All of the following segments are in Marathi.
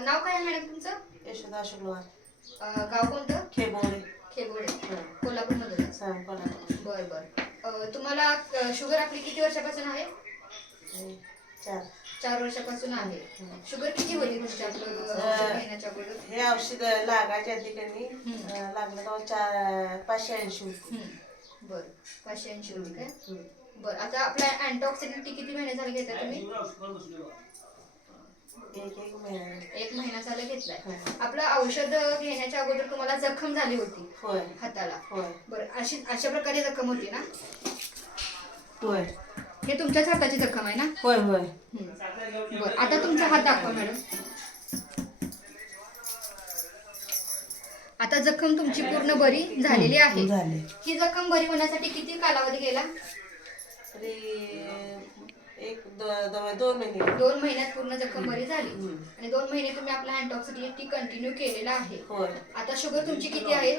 नाव काय आहे मॅडम तुमचं? यशोदा अशोक. गाव कोणतं? खेबोडे. खेबोडे. हं. कोल्हापूरमधून. कोल्हापूर. बर बर. तुम्हाला शुगर आपली किती वर्षापासून आहे? 4. 4 वर्षापासून आहे. शुगर किती होती तुमच्या औषध घेण्याच्या अगोदर? हे औषध लागायच्या आधी कधी लागलं तेव्हा 580 होती. बर 580 होती काय? बर आता आपल्या अँटीऑक्सिडंट किती महिने झाले घेताय तुम्ही? 1 महिना. 1 महिना झाला घेतलाय. आपलं औषध घेण्याच्या अगोदर तुम्हाला जखम झाली होती होय हाताला? होय. बरं अशा प्रकारे जखम होती ना? होय. हे तुमच्याच हाताची जखम आहे ना? होय होय. बरं आता तुमचा हात दाखवा मॅडम. आता जखम तुमची पूर्ण बरी झालेली आहे. ही जखम बरी होण्यासाठी किती कालावधी गेला? 2 महिने. 2 महिन्यात पूर्ण जखम बरी झाली. आणि 2 महिने तुम्ही आपला अँटीऑक्सिडंट कंटिन्यू केलेला आहे. आता शुगर तुमची किती आहे?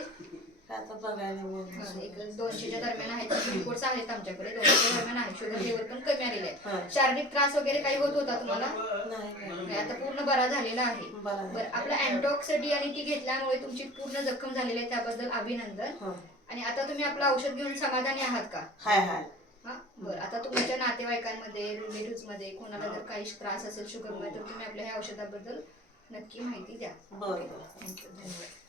आता बघायला एक 200च्या दरम्यान आहे. रिपोर्ट्स आहेत आमच्याकडे. 200च्या दरम्यान आहे. शुगर लेवल पण कमी आलेली आहे. शारीरिक त्रास वगैरे काही होत होता तुम्हाला? नाही. आता पूर्ण बरा झालेला आहे. बरं आपला अँटीऑक्सिडंट आणि ती घेतल्यामुळे तुमची पूर्ण जखम झालेली आहे, त्याबद्दल अभिनंदन. आणि आता तुम्ही आपलं औषध घेऊन समाधानी आहात का? हाय. बरं आता तुमच्या नातेवाईकांमध्ये रिलेटिव्ह मध्ये कोणाला जर काही त्रास असेल शुगरमध्ये तर तुम्ही आपल्या ह्या औषधाबद्दल नक्की माहिती द्या. बरं. थँक्यू. धन्यवाद.